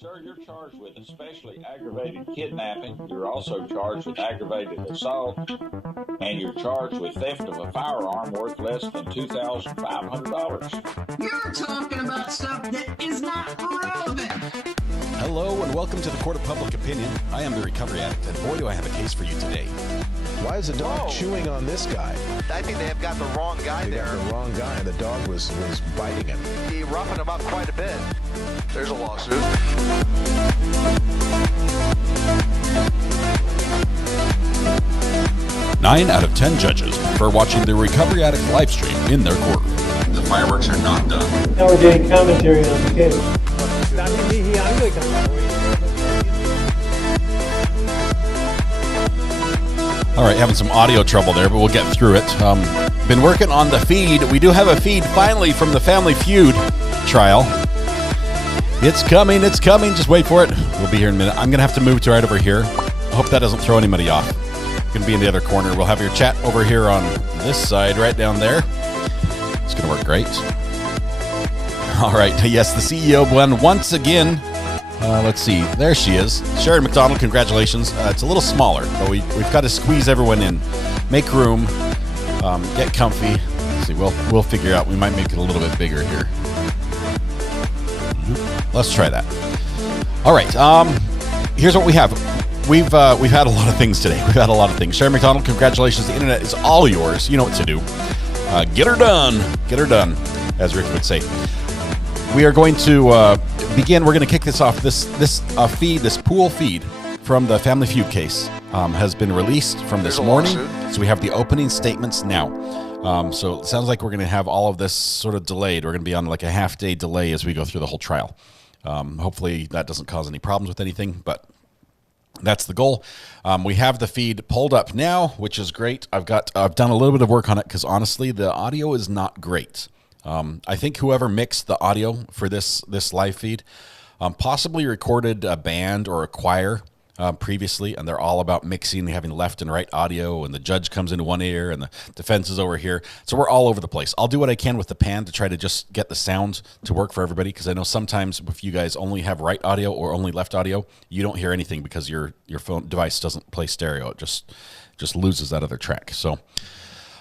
Sir, you're charged with especially aggravated kidnapping. You're also charged with aggravated assault, and you're charged with theft of a firearm worth less than $2,500. You're talking about stuff that is not relevant. Hello and welcome to the Court of Public Opinion. I am the recovery addict, and boy do I have a case for you today. Why is the dog chewing on this guy? I think they have got the wrong guy there. Got the wrong guy, and the dog was biting him. He roughened him up quite a bit. There's a lawsuit. Nine out of 10 judges prefer watching the Recovery Addict live stream in their court. The fireworks are not done. Now we're getting commentary on the case. All right, having some audio trouble there, but we'll get through it. Been working on the feed. We do have a feed finally from the Family Feud trial. It's coming. Just wait for it. We'll be here in a minute. I'm going to have to move to right over here. I hope that doesn't throw anybody off. Going to be in the other corner. We'll have your chat over here on this side, right down there. It's going to work great. All right. Yes, the CEO won once again. Let's see. There she is. Sharon McDonald, congratulations. It's a little smaller, but we've got to squeeze everyone in. Make room. Get comfy. Let's see. We'll figure out. We might make it a little bit bigger here. Let's try that. All right. Here's what we have. We've had a lot of things today. We've had a lot of things. Sharon McDonald, congratulations. The internet is all yours. You know what to do. Get her done. Get her done, as Rick would say. We are going to begin. We're going to kick this off. This pool feed from the Family Feud case has been released from this morning. So we have the opening statements now. So it sounds like we're going to have all of this sort of delayed. We're going to be on like a half-day delay as we go through the whole trial. Hopefully that doesn't cause any problems with anything, but that's the goal. We have the feed pulled up now, which is great. I've done a little bit of work on it because honestly, the audio is not great. I think whoever mixed the audio for this live feed possibly recorded a band or a choir previously, and they're all about mixing, having left and right audio, and the judge comes into one ear and the defense is over here. So we're all over the place. I'll do what I can with the pan to try to just get the sound to work for everybody, because I know sometimes if you guys only have right audio or only left audio, you don't hear anything because your phone device doesn't play stereo. It just loses that other track. So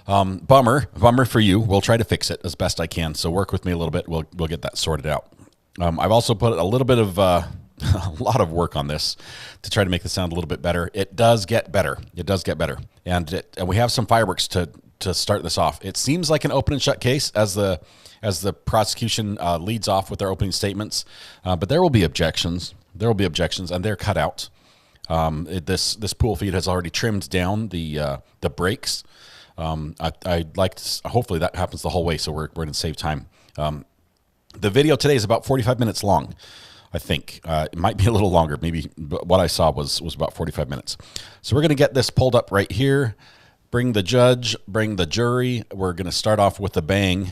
bummer for you. We'll try to fix it as best I can. So work with me a little bit. We'll get that sorted out. I've also put a little bit of a lot of work on this to try to make the sound a little bit better. It does get better. And we have some fireworks to start this off. It seems like an open and shut case as the prosecution leads off with their opening statements. But there will be objections. And they're cut out. This pool feed has already trimmed down the breaks. I'd like to, hopefully that happens the whole way, so we're going to save time. The video today is about 45 minutes long, I think. It might be a little longer. Maybe what I saw was about 45 minutes. So we're going to get this pulled up right here. Bring the judge, bring the jury. We're going to start off with a bang.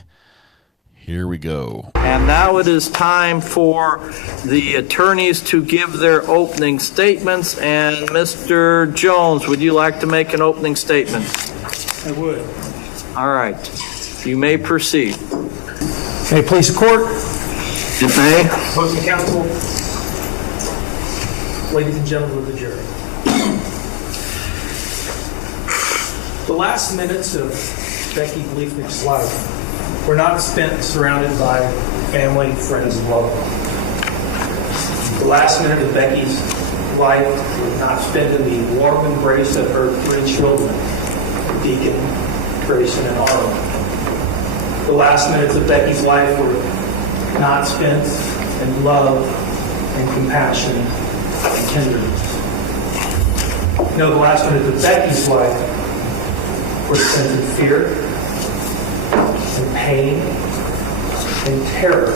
Here we go. And now it is time for the attorneys to give their opening statements. And Mr. Jones, would you like to make an opening statement? I would. All right. You may proceed. May it please the court, If may. opposing counsel, ladies and gentlemen of the jury. The last minutes of Becky Bliefnick's life were not spent surrounded by family, friends, and loved ones. The last minute of Becky's life was not spent in the warm embrace of her three children, Deacon, Grayson, and Arlen. The last minutes of Becky's life were not spent in love and compassion and tenderness. No, the last minutes of Becky's life were spent in fear and pain and terror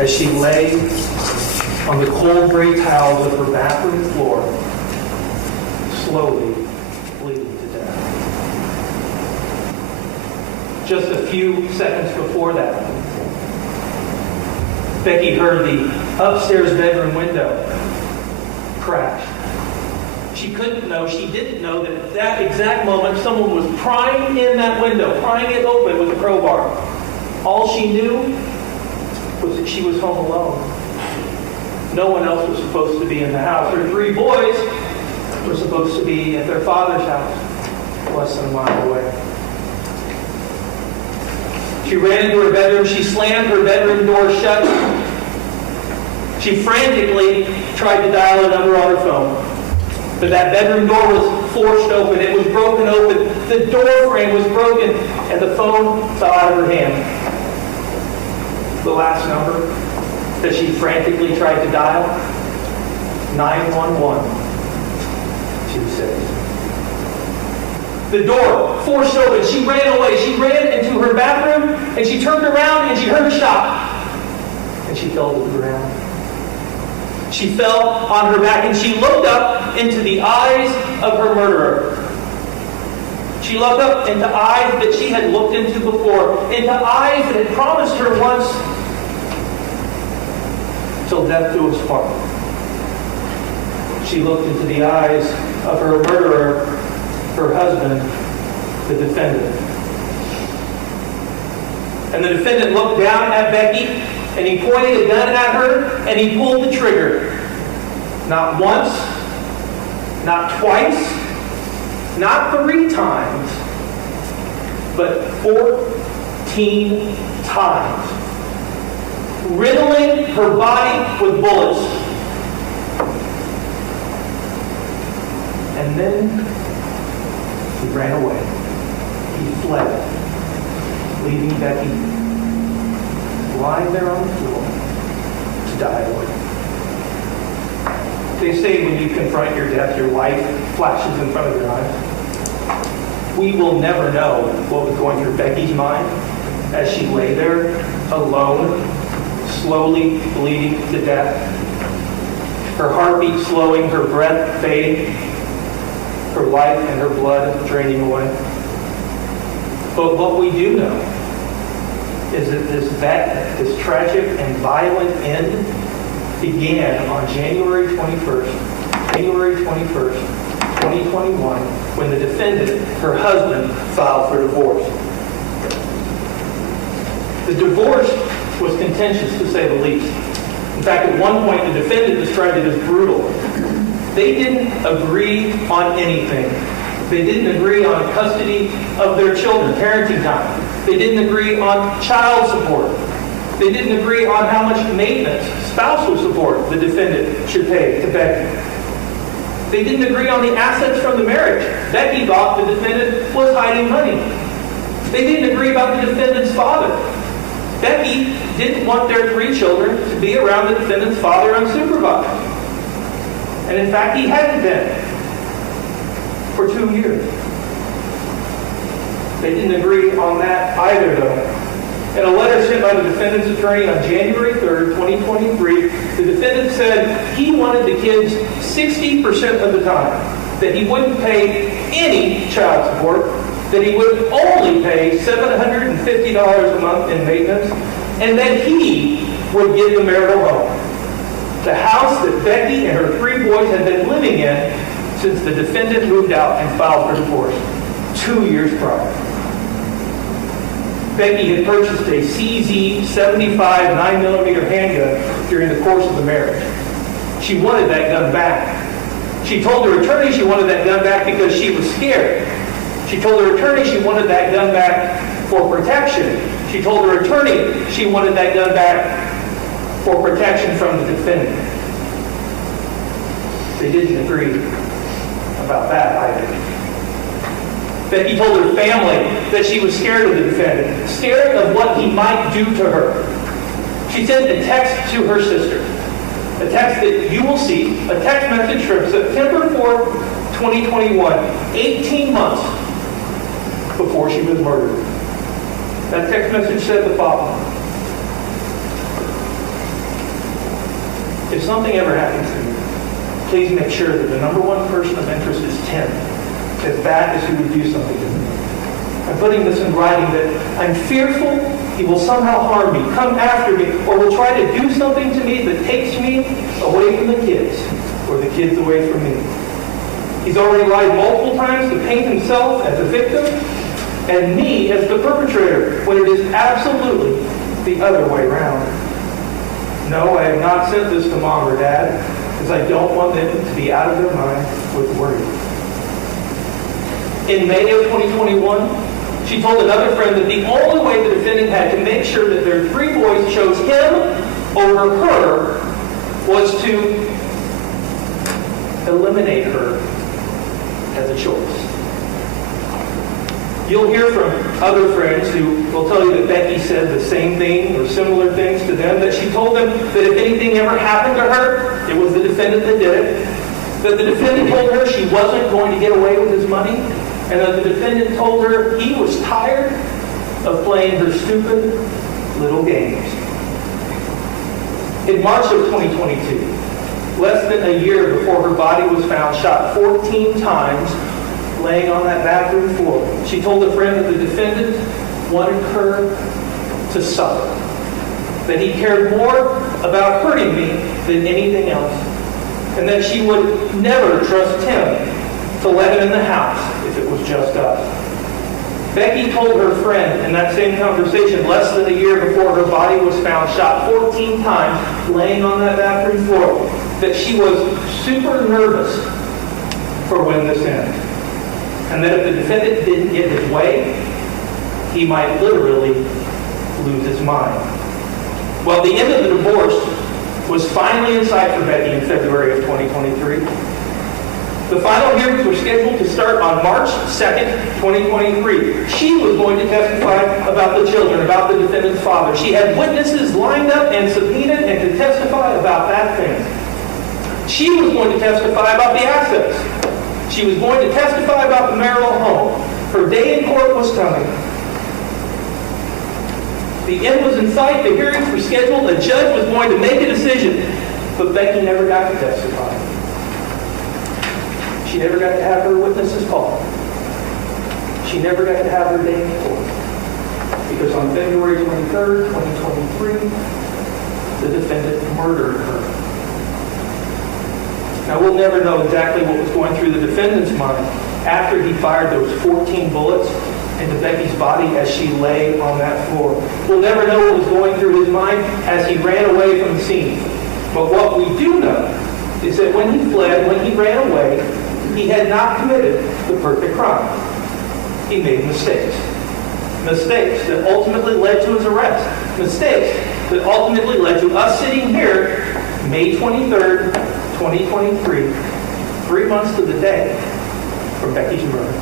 as she lay on the cold gray tiles of her bathroom floor, slowly bleeding to death. Just a few seconds before that, Becky heard the upstairs bedroom window crash. She didn't know that at that exact moment someone was prying in that window, prying it open with a crowbar. All she knew was that she was home alone. No one else was supposed to be in the house. Her 3 boys were supposed to be at their father's house, less than a mile away. She ran into her bedroom. She slammed her bedroom door shut. She frantically tried to dial a number on her phone. But that bedroom door was forced open. It was broken open. The door frame was broken, and the phone fell out of her hand. The last number that she frantically tried to dial, 91126. The door forced open. She ran away. She ran into her bathroom, and she turned around, and she heard a shot. And she fell to the ground. She fell on her back, and she looked up into the eyes of her murderer. She looked up into eyes that she had looked into before, into eyes that had promised her once, till death do us part. She looked into the eyes of her murderer, her husband, the defendant. And the defendant looked down at Becky, and he pointed a gun at her, and he pulled the trigger. Not once, not twice, not 3 times, but 14 times, riddling her body with bullets. And then he ran away. He fled, leaving Becky lying there on the floor to die away. They say when you confront your death, your life flashes in front of your eyes. We will never know what was going through Becky's mind as she lay there alone, slowly bleeding to death. Her heartbeat slowing, her breath fading, her life and her blood draining away. But what we do know is that this tragic and violent end began on January 21st, 2021, when the defendant, her husband, filed for divorce. The divorce was contentious, to say the least. In fact, at one point, the defendant described it as brutal. They didn't agree on anything. They didn't agree on custody of their children, parenting time. They didn't agree on child support. They didn't agree on how much maintenance, spousal support, the defendant should pay to Becky. They didn't agree on the assets from the marriage. Becky thought the defendant was hiding money. They didn't agree about the defendant's father. Becky didn't want their 3 children to be around the defendant's father unsupervised. And in fact, he hadn't been for 2 years. They didn't agree on that either, though. In a letter sent by the defendant's attorney on January 3rd, 2023, the defendant said he wanted the kids 60% of the time, that he wouldn't pay any child support, that he would only pay $750 a month in maintenance, and that he would get the marital home. The house that Becky and her 3 boys had been living in since the defendant moved out and filed for divorce 2 years prior. Becky had purchased a CZ 75 9mm handgun during the course of the marriage. She wanted that gun back. She told her attorney she wanted that gun back because she was scared. She told her attorney she wanted that gun back for protection. She told her attorney she wanted that gun back for protection from the defendant. They didn't agree about that either. Becky told her family that she was scared of the defendant, scared of what he might do to her. She sent a text to her sister, a text that you will see, a text message from September 4th, 2021, 18 months before she was murdered. That text message said the following: if something ever happens to me, please make sure that the #1 person of interest is Tim, as bad as he would do something to me. I'm putting this in writing that I'm fearful he will somehow harm me, come after me, or will try to do something to me that takes me away from the kids, or the kids away from me. He's already lied multiple times to paint himself as a victim and me as the perpetrator, when it is absolutely the other way around. No, I have not sent this to Mom or Dad because I don't want them to be out of their mind with worry. In May of 2021, she told another friend that the only way the defendant had to make sure that their 3 boys chose him over her was to eliminate her as a choice. You'll hear from other friends who will tell you that Becky said the same thing or similar things to them, that she told them that if anything ever happened to her, it was the defendant that did it, that the defendant told her she wasn't going to get away with his money, and that the defendant told her he was tired of playing her stupid little games. In March of 2022, less than a year before her body was found, shot 14 times, laying on that bathroom floor, she told a friend that the defendant wanted her to suffer, that he cared more about hurting me than anything else, and that she would never trust him to let him in the house if it was just us. Becky told her friend in that same conversation, less than a year before her body was found, shot 14 times, laying on that bathroom floor, that she was super nervous for when this ends. And that if the defendant didn't get his way, he might literally lose his mind. Well, the end of the divorce was finally in sight for Becky in February of 2023. The final hearings were scheduled to start on March 2nd, 2023. She was going to testify about the children, about the defendant's father. She had witnesses lined up and subpoenaed and to testify about that thing. She was going to testify about the assets. She was going to testify about the marital home. Her day in court was coming. The end was in sight. The hearings were scheduled. A judge was going to make a decision. But Becky never got to testify. She never got to have her witnesses called. She never got to have her day in court. Because on February 23rd, 2023, the defendant murdered her. Now, we'll never know exactly what was going through the defendant's mind after he fired those 14 bullets into Becky's body as she lay on that floor. We'll never know what was going through his mind as he ran away from the scene. But what we do know is that when he fled, when he ran away, he had not committed the perfect crime. He made mistakes. Mistakes that ultimately led to his arrest. Mistakes that ultimately led to us sitting here May 23rd, 2023, 3 months to the day from Becky's murder.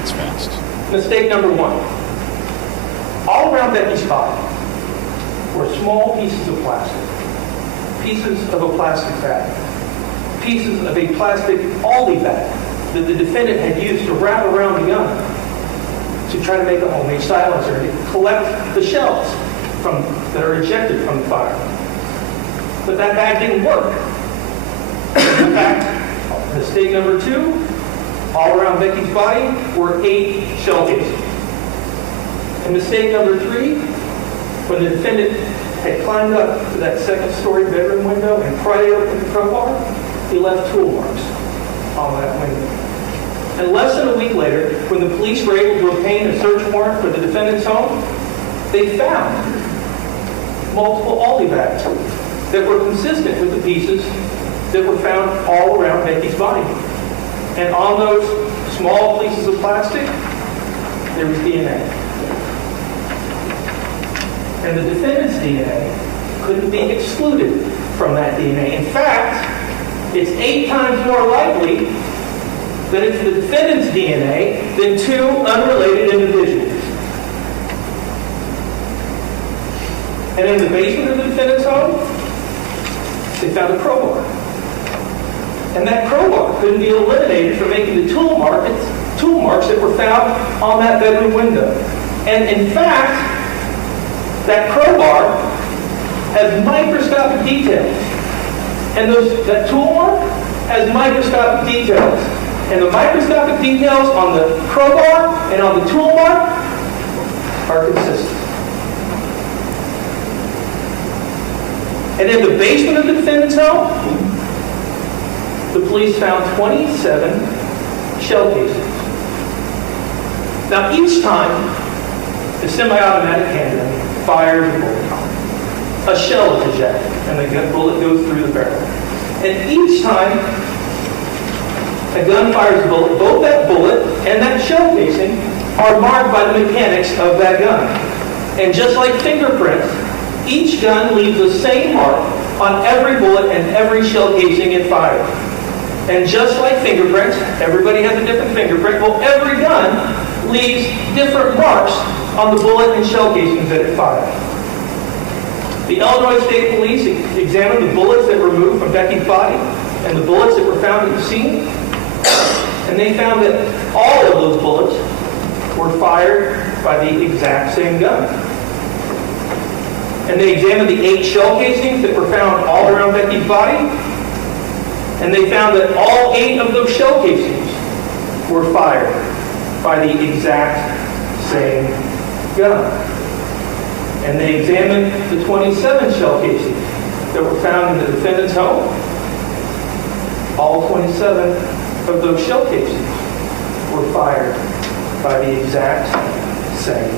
It's fast. Mistake number 1. All around Becky's body were small pieces of plastic. Pieces of a plastic bag. Pieces of a plastic Aldi bag that the defendant had used to wrap around the gun to try to make a homemade silencer and to collect the shells that are ejected from the fire. But that bag didn't work. In fact, mistake number 2, all around Becky's body were 8 shell casings. And mistake number 3, when the defendant had climbed up to that second-story bedroom window and pried it open with a crowbar, he left tool marks on that window. And less than a week later, when the police were able to obtain a search warrant for the defendant's home, they found multiple Aldi bags that were consistent with the pieces that were found all around Becky's body. And on those small pieces of plastic, there was DNA. And the defendant's DNA couldn't be excluded from that DNA. In fact, it's 8 times more likely that it's the defendant's DNA than 2 unrelated individuals. And in the basement of the defendant's home, they found a crowbar. And that crowbar couldn't be eliminated from making the tool marks that were found on that bedroom window. And in fact, that crowbar has microscopic details. And that tool mark has microscopic details. And the microscopic details on the crowbar and on the tool mark are consistent. And in the basement of the defendant's home, the police found 27 shell casings. Now, each time the semi-automatic handgun fires a bullet, a shell is ejected, and the gun bullet goes through the barrel. And each time a gun fires a bullet, both that bullet and that shell casing are marked by the mechanics of that gun. And just like fingerprints, each gun leaves the same mark on every bullet and every shell casing it fires. And just like fingerprints, everybody has a different fingerprint. Well, every gun leaves different marks on the bullet and shell casings that it fires. The Illinois State Police examined the bullets that were removed from Becky's body and the bullets that were found at the scene, and they found that all of those bullets were fired by the exact same gun. And they examined the 8 shell casings that were found all around Becky's body, and they found that all 8 of those shell casings were fired by the exact same gun. And they examined the 27 shell casings that were found in the defendant's home. All 27 of those shell casings were fired by the exact same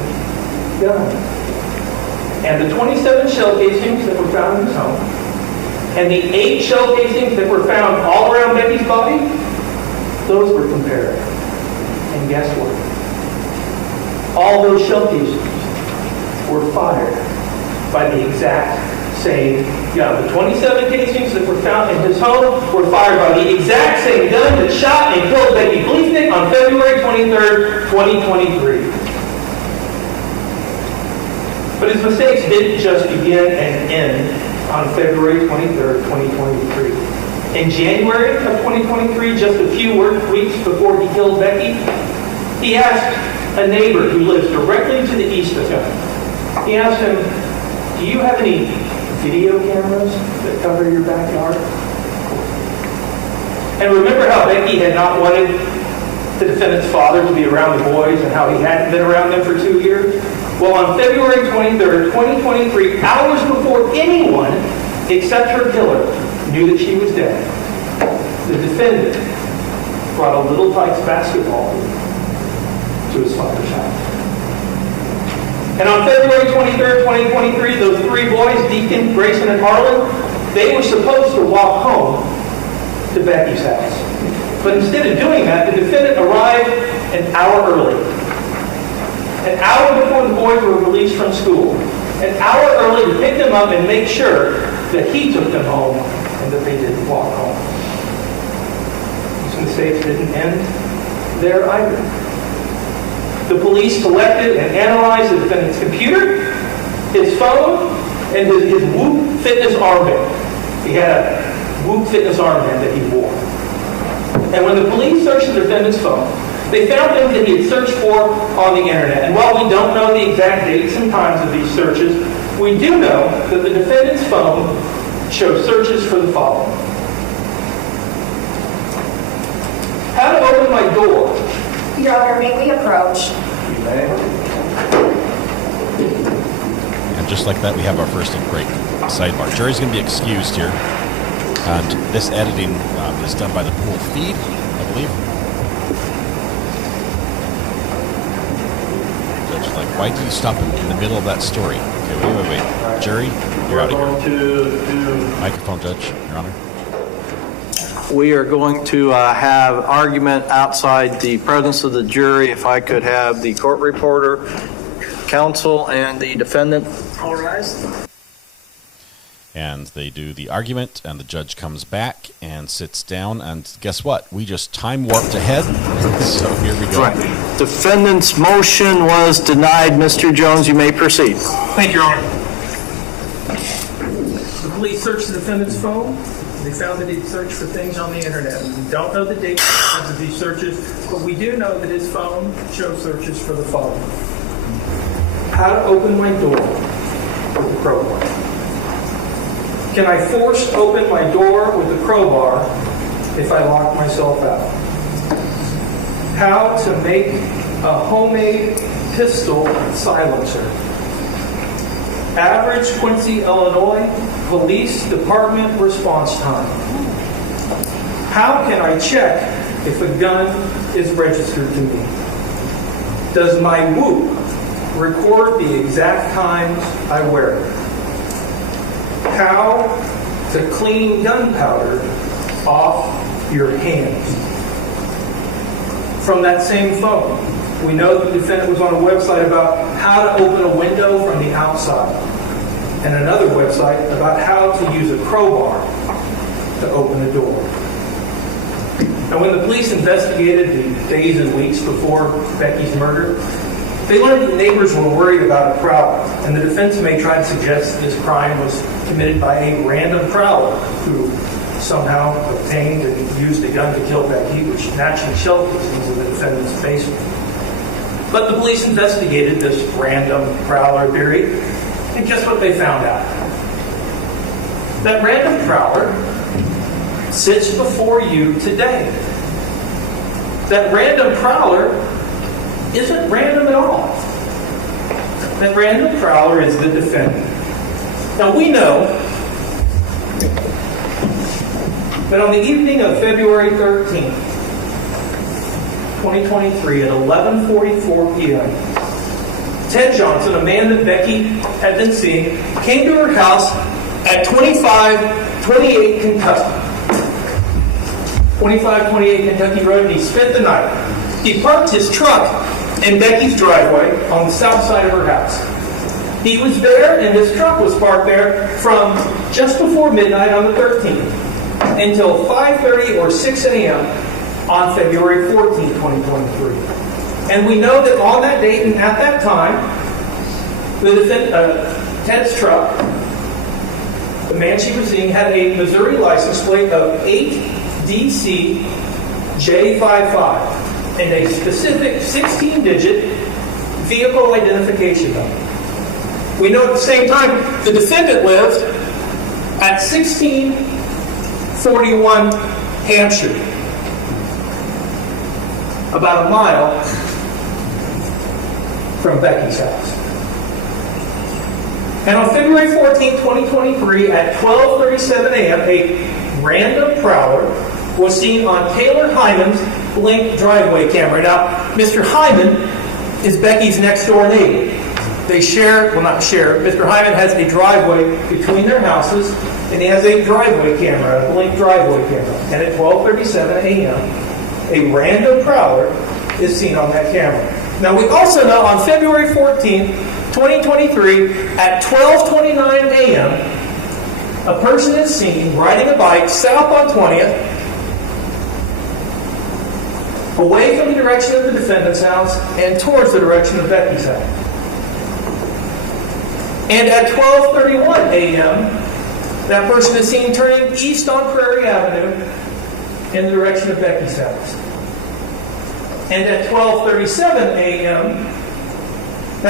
gun. And the 27 shell casings that were found in his home, and the 8 shell casings that were found all around Becky's body, those were compared. And guess what? All those shell casings were fired by the exact same gun. The 27 casings that were found in his home were fired by the exact same gun that shot and killed Rebecca Bliefnick on February 23rd, 2023. But his mistakes didn't just begin and end on February 23rd, 2023. In January of 2023, just a few weeks before he killed Becky, he asked a neighbor who lives directly to the east of him. He asked him, "Do you have any video cameras that cover your backyard?" And remember how Becky had not wanted the defendant's father to be around the boys and how he hadn't been around them for 2 years? Well, on February 23rd, 2023, hours before anyone except her killer knew that she was dead, the defendant brought a Little Tykes basketball to his father's house. And on February 23rd, 2023, those 3 boys, Deacon, Grayson, and Harlan, they were supposed to walk home to Becky's house. But instead of doing that, the defendant arrived an hour early. An hour before the boys were released from school. An hour early to pick them up and make sure that he took them home and that they didn't walk home. These mistakes didn't end there either. The police collected and analyzed the defendant's computer, his phone, and his Whoop Fitness armband. He had a Whoop Fitness armband that he wore. And when the police searched the defendant's phone, they found things that he had searched for on the internet. And while we don't know the exact dates and times of these searches, we do know that the defendant's phone shows searches for the following. How to open my door. Your Honor, may we approach? You may. And just like that, we have our first break. Sidebar. Jury's going to be excused here. And this editing is done by the pool feed, I believe. Judge, like, why did you stop in the middle of that story? Okay, wait. Right. Jury, you're out of here. Microphone, Judge, Your Honor. We are going to have argument outside the presence of the jury. If I could have the court reporter, counsel, and the defendant all rise. And they do the argument, and the judge comes back and sits down, and guess what? We just time warped ahead, so here we go. Right. Defendant's motion was denied. Mr. Jones, you may proceed. Thank you, Your Honor. The police searched the defendant's phone. They found that he'd searched for things on the internet. We don't know the dates of these searches, but we do know that his phone shows searches for the following. How to open my door with a crowbar. Can I force open my door with a crowbar if I lock myself out? How to make a homemade pistol silencer. Average Quincy, Illinois Police Department response time. How can I check if a gun is registered to me? Does my Whoop record the exact times I wear it? how to clean gunpowder off your hands. From that same phone, we know the defendant was on a website about how to open a window from the outside, and another website about how to use a crowbar to open a door. And when the police investigated the days and weeks before Becky's murder, they learned that neighbors were worried about a prowler, and the defense may try to suggest that this crime was committed by a random prowler who somehow obtained and used a gun to kill Becky, which naturally sheltered into the defendant's basement. But the police investigated this random prowler theory, and guess what they found out? That random prowler sits before you today. That random prowler isn't random at all. That random prowler is the defendant. Now we know that on the evening of February 13th, 2023 at 11:44 p.m., Ted Johnson, a man that Becky had been seeing, came to her house at 2528 Kentucky. 2528 Kentucky Road, and he spent the night. He parked his truck in Becky's driveway on the south side of her house. He was there, and his truck was parked there from just before midnight on the 13th until 5:30 or 6 a.m. on February 14th, 2023. And we know that on that date and at that time, Ted's truck, the man she was seeing, had a Missouri license plate of 8DC J55 and a specific 16-digit vehicle identification number. We know at the same time the defendant lived at 1641 Hampshire, about a mile from Becky's house. And on February 14, 2023, at 12:37 a.m., a random prowler was seen on Taylor Hyman's Blink driveway camera. Now, Mr. Hyman is Becky's next-door neighbor. They share, well, not share, Mr. Hyman has a driveway between their houses, and he has a driveway camera, a Blink driveway camera. And at 12:37 a.m., a random prowler is seen on that camera. Now, we also know on February 14, 2023, at 12:29 a.m., a person is seen riding a bike south on 20th, away from the direction of the defendant's house and towards the direction of Becky's house. And at 12:31 a.m., that person is seen turning east on Prairie Avenue in the direction of Becky's house. And at 12:37 a.m., a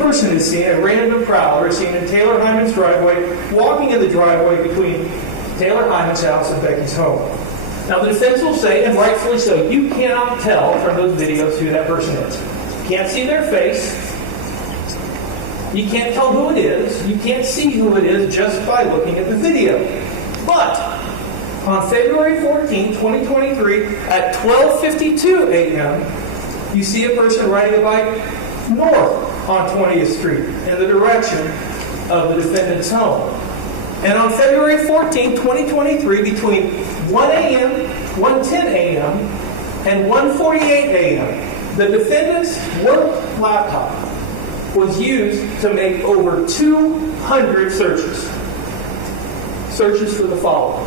person is seen, a random prowler is seen in Taylor Hyman's driveway, walking in the driveway between Taylor Hyman's house and Becky's home. Now, the defense will say, and rightfully so, you cannot tell from those videos who that person is. You can't see their face. You can't tell who it is. You can't see who it is just by looking at the video. But on February 14, 2023, at 12:52 a.m., you see a person riding a bike north on 20th Street in the direction of the defendant's home. And on February 14, 2023, between 1 a.m., 1:10 a.m., and 1:48 a.m., the defendant's work laptop was used to make over 200 searches. Searches for the following.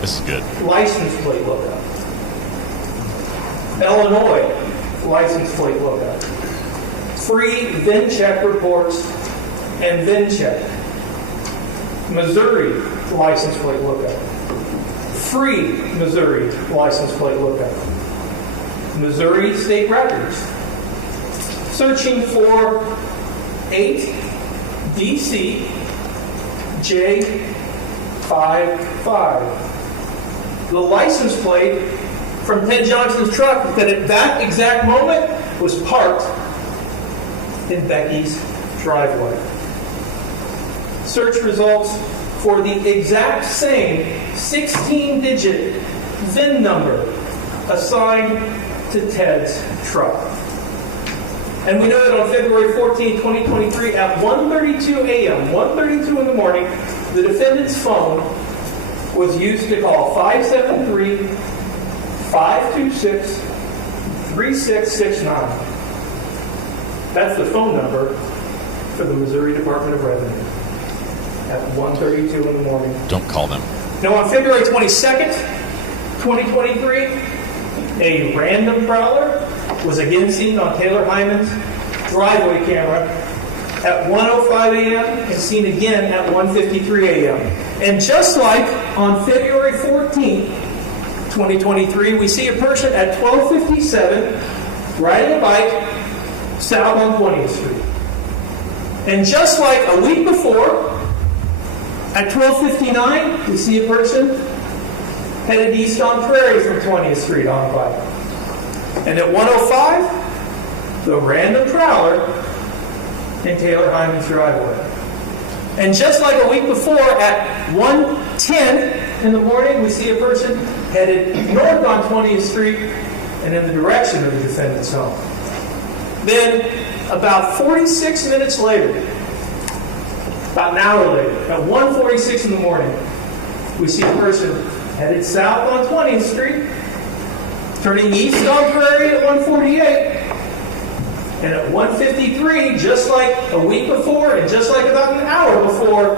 This is good. License plate lookup. Illinois license plate lookup. Free VIN check reports and VIN check. Missouri license plate lookup. Free Missouri license plate lookup. Missouri state records. Searching for 8DC J55. The license plate from Ted Johnson's truck that at that exact moment was parked in Becky's driveway. Search results for the exact same 16-digit VIN number assigned to Ted's truck. And we know that on February 14, 2023, at 1:32 a.m., 1:32 in the morning, the defendant's phone was used to call 573-526-3669. That's the phone number for the Missouri Department of Revenue at 1:32 in the morning. Don't call them. Now, on February 22nd, 2023, a random prowler was again seen on Taylor Hyman's driveway camera at 1:05 a.m. and seen again at 1:53 a.m. And just like on February 14th, 2023, we see a person at 12:57 riding a bike south on 20th Street. And just like a week before, at 12:59, we see a person headed east on Prairie from 20th Street on a bike. And at 1:05, the random prowler in Taylor Hyman's driveway. And just like a week before, at 1:10 in the morning, we see a person headed north on 20th Street and in the direction of the defendant's home. Then, about 46 minutes later, about an hour later, at 1:46 in the morning, we see a person headed south on 20th Street, turning east on Prairie at 1:48, and at 1:53, just like a week before and just like about an hour before,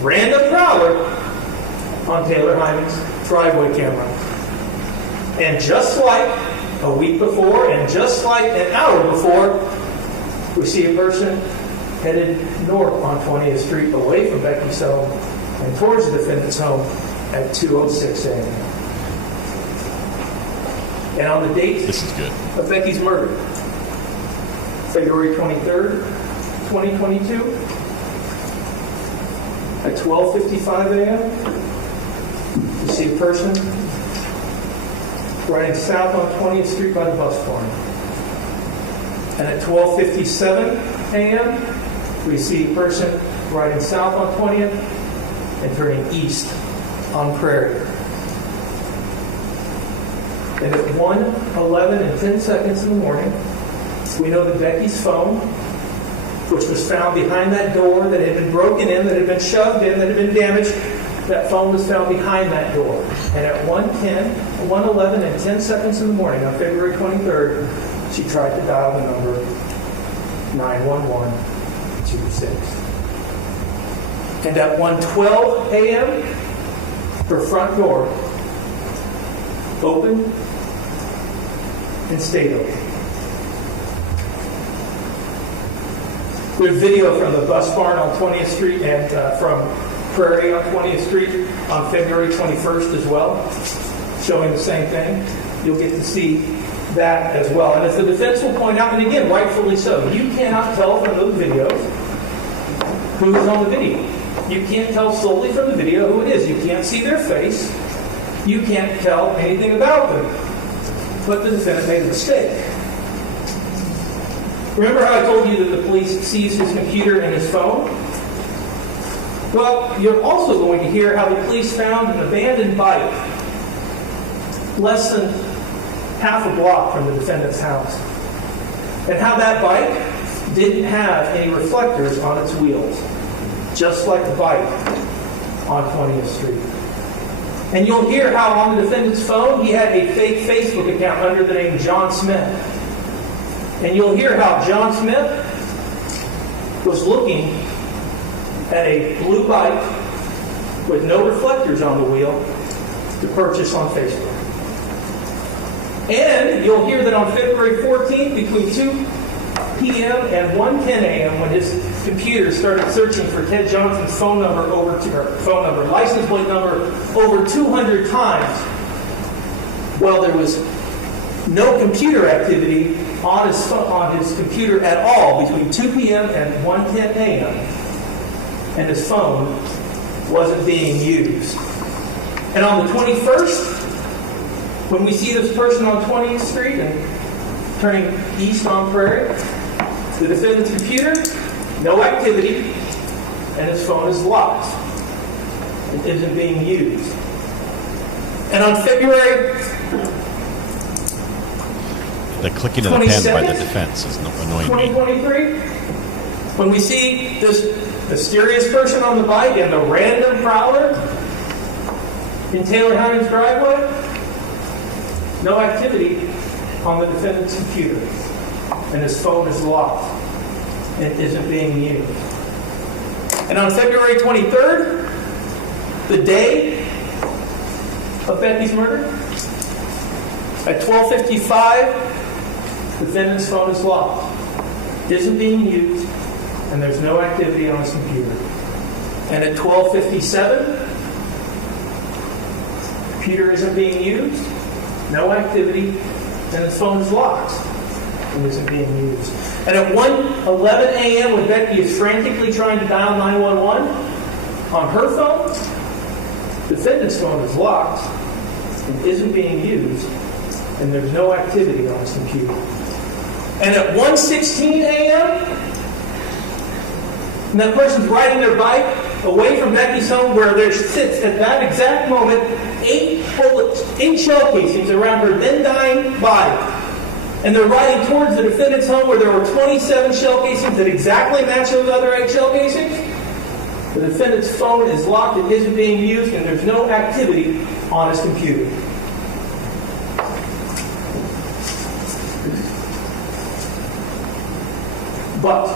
random prowler on Taylor Hyman's driveway camera. And just like a week before and just like an hour before, we see a person headed north on 20th Street away from Becky's home and towards the defendant's home at 2:06 a.m. And on the date This is good. of Becky's murder, February 23rd, 2022, at 12:55 a.m., you see a person riding south on 20th Street by the bus barn. And at 12:57 a.m., we see a person riding south on 20th and turning east on Prairie. And at 1:11 and 10 seconds in the morning, we know that Becky's phone, which was found behind that door that had been broken in, that had been shoved in, that had been damaged, that phone was found behind that door. And at 1:11 and 10 seconds in the morning on February 23rd, she tried to dial the number 91126. And at 1:12 a.m., her front door opened and stayed open. There's video from the bus barn on 20th Street and from Prairie on 20th Street on February 21st as well, showing the same thing. You'll get to see that as well. And as the defense will point out, and again, rightfully so, you cannot tell from those videos who's on the video. You can't tell solely from the video who it is. You can't see their face. You can't tell anything about them. But the defendant made a mistake. Remember how I told you that the police seized his computer and his phone? Well, you're also going to hear how the police found an abandoned bike less than half a block from the defendant's house. And how that bike didn't have any reflectors on its wheels, just like the bike on 20th Street. And you'll hear how on the defendant's phone he had a fake Facebook account under the name John Smith. And you'll hear how John Smith was looking at a blue bike with no reflectors on the wheel to purchase on Facebook. And you'll hear that on February 14th, between 2 p.m. and 1:10 a.m., when his computer started searching for Ted Johnson's phone number, license plate number, over 200 times, well, there was no computer activity on his computer at all between 2 p.m. and 1:10 a.m. And his phone wasn't being used. And on the 21st, when we see this person on 20th Street and turning east on Prairie, the defendant's computer, no activity, and his phone is locked. It isn't being used. And on February... The clicking of the pen by the defense is annoying me. 2023, when we see this mysterious person on the bike and the random prowler in Taylor Hines' driveway, no activity on the defendant's computer, and his phone is locked. It isn't being used. And on February 23rd, the day of Becky's murder, at 12:55, the defendant's phone is locked. It isn't being used, and there's no activity on his computer. And at 12:57, the computer isn't being used, no activity, and his phone is locked and isn't being used. And at 1:11 a.m., when Becky is frantically trying to dial 911 on her phone, the defendant's phone is locked and isn't being used, and there's no activity on his computer. And at 1:16 a.m., and that person's riding their bike away from Becky's home, where there sits at that exact moment 8 shell casings around her then dying body. And they're riding towards the defendant's home, where there were 27 shell casings that exactly match those other 8 shell casings. The defendant's phone is locked, it isn't being used, and there's no activity on his computer. But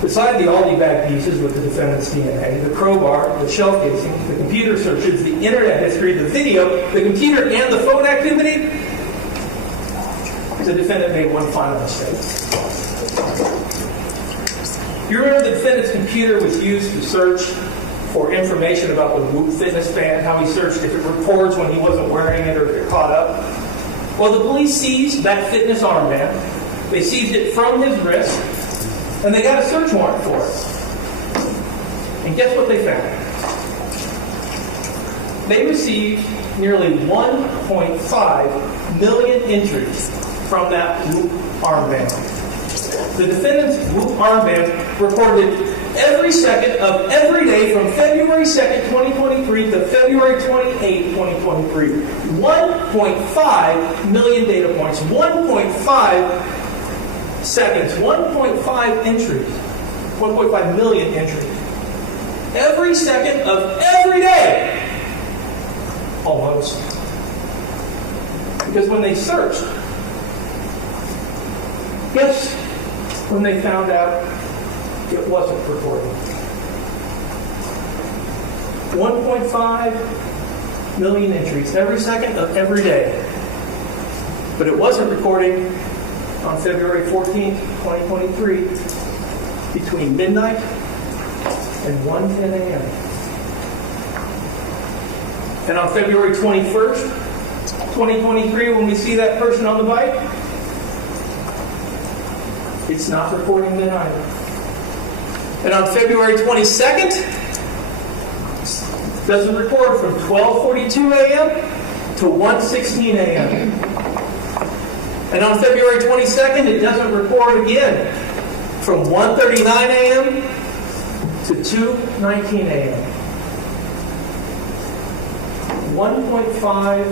beside the Aldi bag pieces with the defendant's DNA, the crowbar, the shell casing, the computer searches, the internet history, the video, the computer, and the phone activity, the defendant made one final mistake. You remember the defendant's computer was used to search for information about the Whoop fitness band, how he searched if it records when he wasn't wearing it or if it caught up. Well, the police seized that fitness armband. They seized it from his wrist, and they got a search warrant for it. And guess what they found? They received nearly 1.5 million entries from that Whoop armband. The defendant's Whoop armband recorded every second of every day from February 2nd, 2023 to February 28th, 2023. 1.5 million data points, 1.5 seconds, 1.5 entries, 1.5 million entries. Every second of every day. Almost. Because when they searched, guess when they found out it wasn't recording. 1.5 million entries every second of every day. But it wasn't recording on February 14th, 2023, between midnight and 1:10 a.m. And on February 21st, 2023, when we see that person on the bike, it's not recording then either. And on February 22nd, it doesn't record from 12:42 a.m. to 1:16 a.m. And on February 22nd, it doesn't record again from 1:39 a.m. to 2:19 a.m. 1.5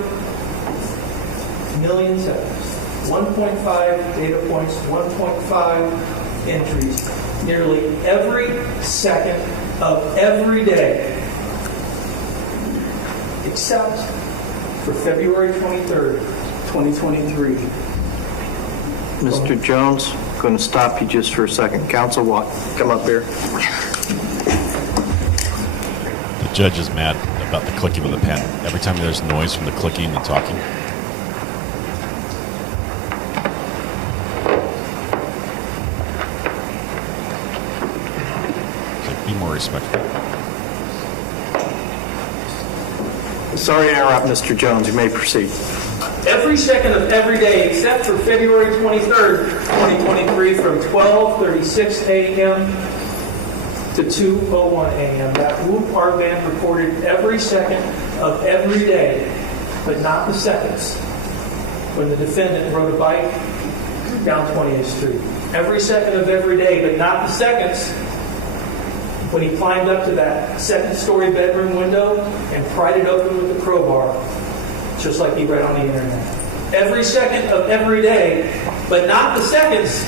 million seconds, 1.5 data points, 1.5 entries, nearly every second of every day, except for February 23rd, 2023. Mr. Jones, I'm going to stop you just for a second. Counsel, come up here. The judge is mad about the clicking of the pen. Every time there's noise from the clicking and talking. So be more respectful. Sorry to interrupt, Mr. Jones. You may proceed. Every second of every day, except for February 23rd, 2023, from 12:36 a.m. to 2:01 a.m. That Whoop armband recorded every second of every day, but not the seconds, when the defendant rode a bike down 20th Street. Every second of every day, but not the seconds, when he climbed up to that second-story bedroom window and pried it open with a crowbar, just like he read on the internet. every second of every day, but not the seconds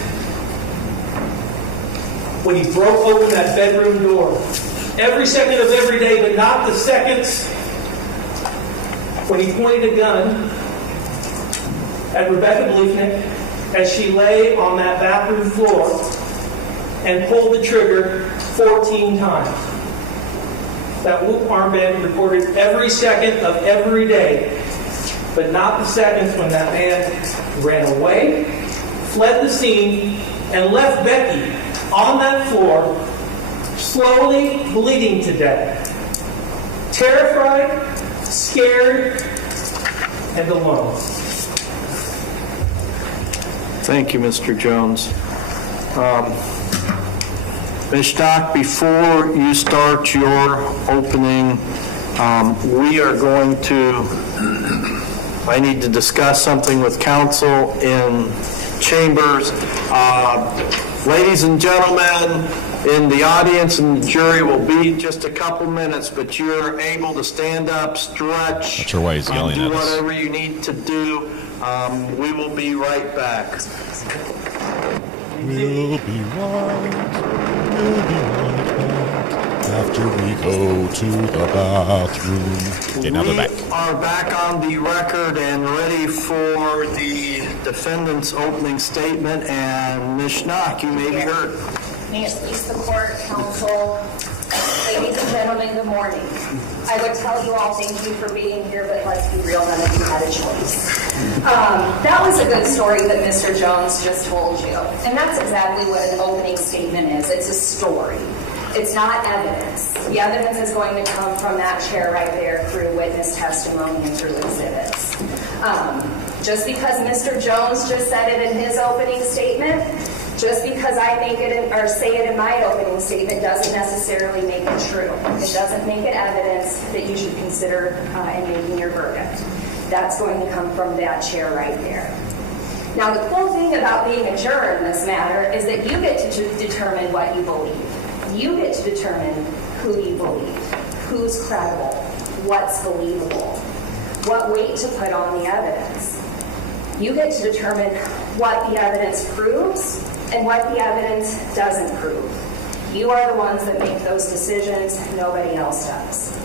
when he broke open that bedroom door. Every second of every day, but not the seconds when he pointed a gun at Rebecca Bliefnick as she lay on that bathroom floor and pulled the trigger 14 times. That Whoop armband recorded every second of every day, but not the seconds when that man ran away, fled the scene, and left Becky on that floor, slowly bleeding to death. Terrified, scared, and alone. Thank you, Mr. Jones. Ms. Stock, before you start your opening, we are going to, I need to discuss something with counsel in chambers. Ladies and gentlemen, in the audience and the jury will be just a couple minutes, but you're able to stand up, stretch, That's her way he's yelling do at us. whatever you need to do. We will be right back. We'll be right back after we go to the bathroom. Okay, now they're back. We are back on the record and ready for the defendant's opening statement. And Ms. Schnock, you may be heard. May it please the court, counsel, ladies and gentlemen, good morning. I would tell you all thank you for being here, but let's be real, none of you had a choice. That was a good story that Mr. Jones just told you. And that's exactly what an opening statement is. It's a story. It's not evidence. The evidence is going to come from that chair right there through witness testimony and through exhibits. Just because Mr. Jones just said it in his opening statement, just because I make it or say it in my opening statement doesn't necessarily make it true. It doesn't make it evidence that you should consider in making your verdict. That's going to come from that chair right there. Now, the cool thing about being a juror in this matter is that you get to determine what you believe. You get to determine who you believe, who's credible, what's believable, what weight to put on the evidence. You get to determine what the evidence proves and what the evidence doesn't prove. You are the ones that make those decisions, nobody else does.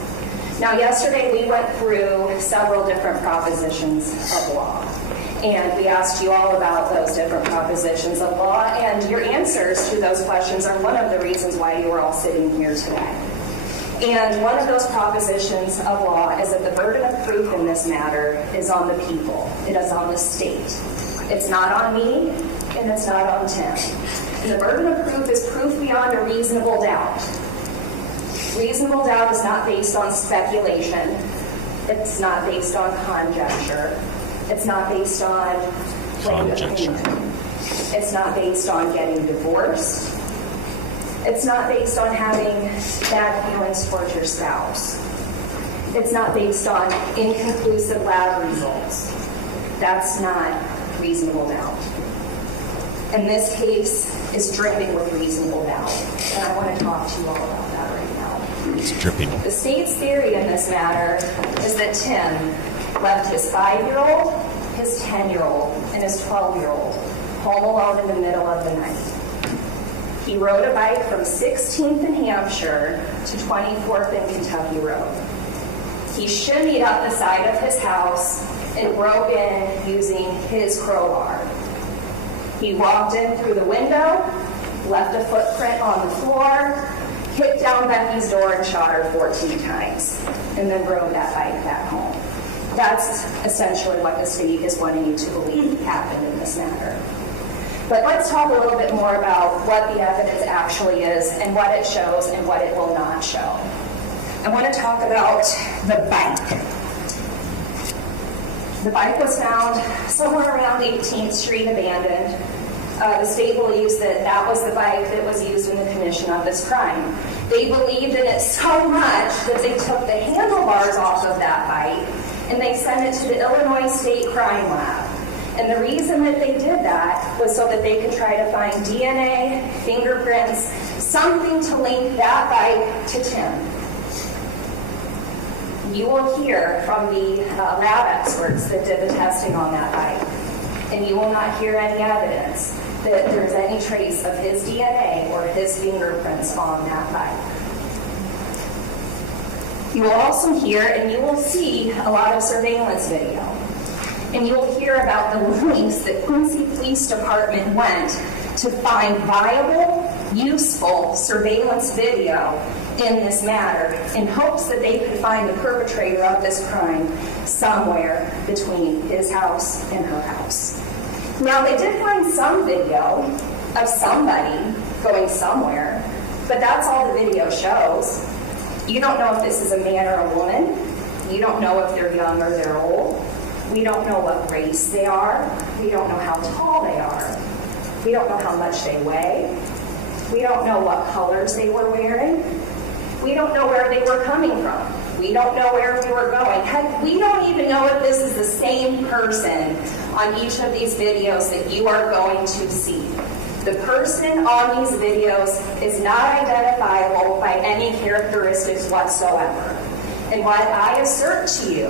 Now, yesterday we went through several different propositions of law, and we asked you all about those different propositions of law, and your answers to those questions are one of the reasons why you are all sitting here today. And one of those propositions of law is that the burden of proof in this matter is on the people. It is on the state. It's not on me, and it's not on Tim. And the burden of proof is proof beyond a reasonable doubt. Reasonable doubt is not based on speculation. It's not based on conjecture. It's not based on Conjecture. It's not based on getting divorced. It's not based on having bad feelings towards your spouse. It's not based on inconclusive lab results. That's not reasonable doubt. And this case is dripping with reasonable doubt. And I want to talk to you all about that right now. It's dripping. The state's theory in this matter is that Tim left his 5-year-old, his 10-year-old, and his 12-year-old home alone in the middle of the night. He rode a bike from 16th in Hampshire to 24th in Kentucky Road. He shimmied up the side of his house and broke in using his crowbar. He walked in through the window, left a footprint on the floor, kicked down Becky's door and shot her 14 times, and then rode that bike back home. That's essentially what the state is wanting you to believe happened in this matter. But let's talk a little bit more about what the evidence actually is and what it shows and what it will not show. I want to talk about the bike. The bike was found somewhere around 18th Street abandoned. The state believes that that was the bike that was used in the commission of this crime. They believed in it so much that they took the handlebars off of that bike and they sent it to the Illinois State Crime Lab. And the reason that they did that was so that they could try to find DNA, fingerprints, something to link that bike to Tim. you will hear from the lab experts that did the testing on that bike, and you will not hear any evidence that there's any trace of his DNA or his fingerprints on that bike. You will also hear and you will see a lot of surveillance video. And you will hear about the lengths that Quincy Police Department went to find viable, useful surveillance video in this matter in hopes that they could find the perpetrator of this crime somewhere between his house and her house. Now, they did find some video of somebody going somewhere, but that's all the video shows. You don't know if this is a man or a woman. You don't know if they're young or they're old. We don't know what race they are. We don't know how tall they are. We don't know how much they weigh. We don't know what colors they were wearing. We don't know where they were coming from. We don't know where we were going. Heck, we don't even know if this is the same person on each of these videos that you are going to see. The person on these videos is not identifiable by any characteristics whatsoever. And what I assert to you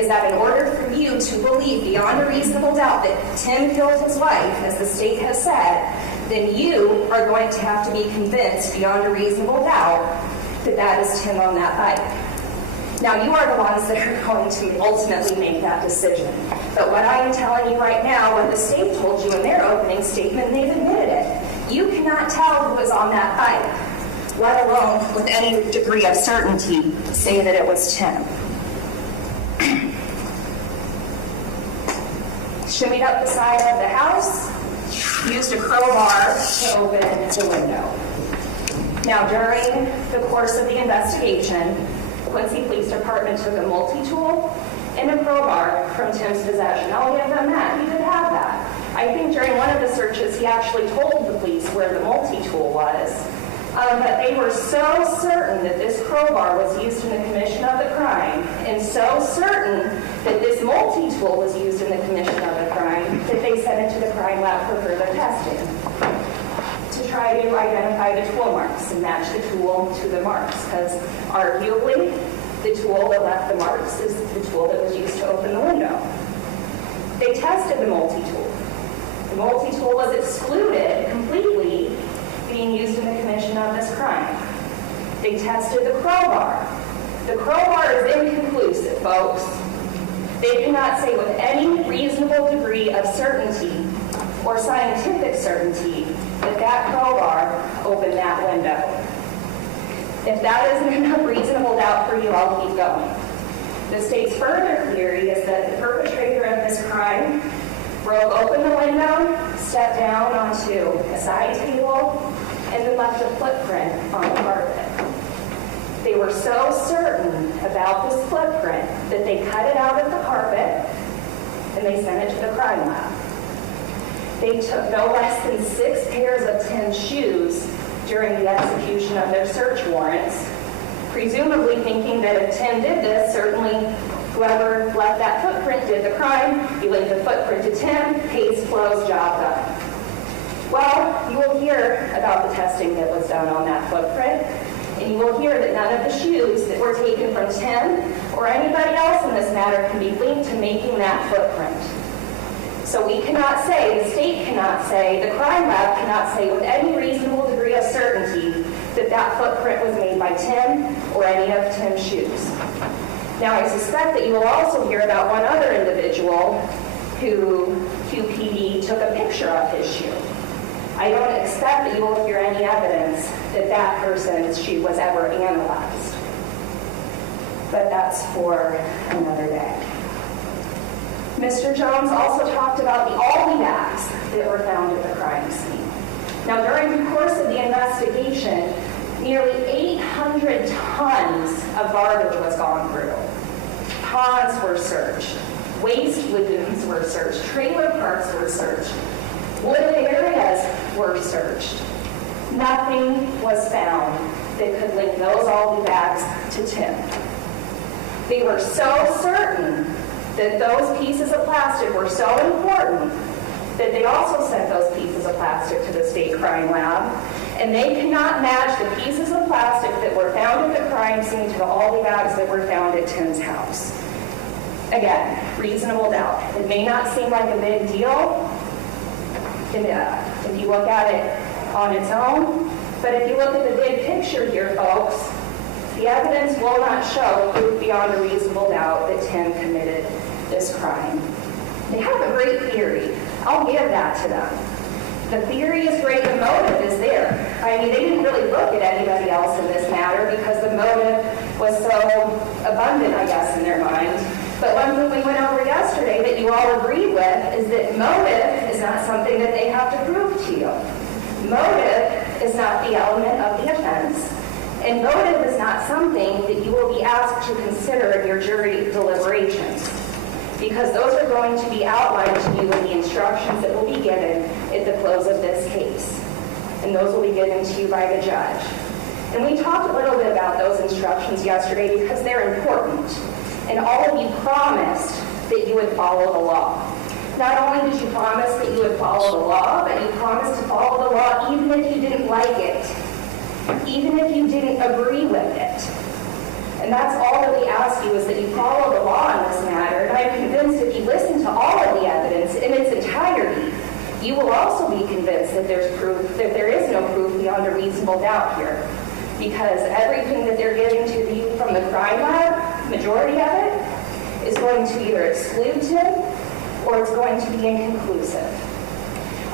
is that in order for you to believe beyond a reasonable doubt that Tim killed his wife, as the state has said, then you are going to have to be convinced beyond a reasonable doubt that that is Tim on that bike. Now, you are the ones that are going to ultimately make that decision. But what I am telling you right now, what the state told you in their opening statement, and they've admitted it, you cannot tell who was on that bike, let alone with any degree of certainty say that it was Tim. Shimmied up the side of the house, used a crowbar to open the window. Now, during the course of the investigation, Quincy Police Department took a multi-tool and a crowbar from Tim's possession. I'll give them that. He did have that. I think during one of the searches, he actually told the police where the multi-tool was. But they were so certain that this crowbar was used in the commission of the crime, and so certain that this multi-tool was used in the commission of the crime, that they sent it to the crime lab for further testing to try to identify the tool marks and match the tool to the marks, because arguably the tool that left the marks is the tool that was used to open the window. They tested the multi-tool. The multi-tool was excluded completely being used in the commission of this crime. They tested the crowbar. The crowbar is inconclusive, folks. They cannot say with any reasonable degree of certainty or scientific certainty that that crowbar opened that window. If that isn't enough reasonable doubt for you, I'll keep going. The state's further theory is that the perpetrator of this crime broke open the window, stepped down onto a side table, and then left a footprint on the carpet. They were so certain about this footprint that they cut it out of the carpet and they sent it to the crime lab. They took no less than 6 pairs of Tim's shoes during the execution of their search warrants, presumably thinking that if Tim did this, certainly whoever left that footprint did the crime. You linked the footprint to Tim, case closed, job done. Well, you will hear about the testing that was done on that footprint, and you will hear that none of the shoes that were taken from Tim or anybody else in this matter can be linked to making that footprint. So we cannot say, the state cannot say, the crime lab cannot say with any reasonable degree of certainty that that footprint was made by Tim or any of Tim's shoes. Now, I suspect that you will also hear about one other individual who QPD took a picture of his shoe. I don't expect that you will hear any evidence that that person's shoe was ever analyzed. But that's for another day. Mr. Jones also talked about the Aldi bags that were found at the crime scene. Now, during the course of the investigation, nearly 800 tons of garbage was gone through. Ponds were searched. Waste lagoons were searched. Trailer parks were searched. Wooded areas were searched. Nothing was found that could link those Aldi bags to Tim. They were so certain that those pieces of plastic were so important that they also sent those pieces of plastic to the state crime lab, and they cannot match the pieces of plastic that were found at the crime crime scene to all the bags that were found at Tim's house. Again, reasonable doubt. It may not seem like a big deal if you look at it on its own, but if you look at the big picture here, folks, the evidence will not show proof beyond a reasonable doubt that Tim committed this crime. They have a great theory. I'll give that to them. The theory is great, the motive is there. I mean, they didn't really look at anybody else in this matter because the motive was so abundant, I guess, in their mind. But one thing we went over yesterday that you all agreed with is that motive is not something that they have to prove to you. Motive is not the element of the offense, and motive is not something that you will be asked to consider in your jury deliberations, because those are going to be outlined to you in the instructions that will be given at the close of this case, and those will be given to you by the judge. And we talked a little bit about those instructions yesterday because they're important. And all of you promised that you would follow the law. Not only did you promise that you would follow the law, but you promised to follow the law even if you didn't like it, even if you didn't agree with it. And that's all that we ask you, is that you follow the law in this matter. And I'm convinced if you listen to all of the evidence in its entirety, you will also be convinced that there's proof, that there is no proof beyond a reasonable doubt here. Because everything that they're giving to you from the crime lab, majority of it, is going to either exclude Tim or it's going to be inconclusive.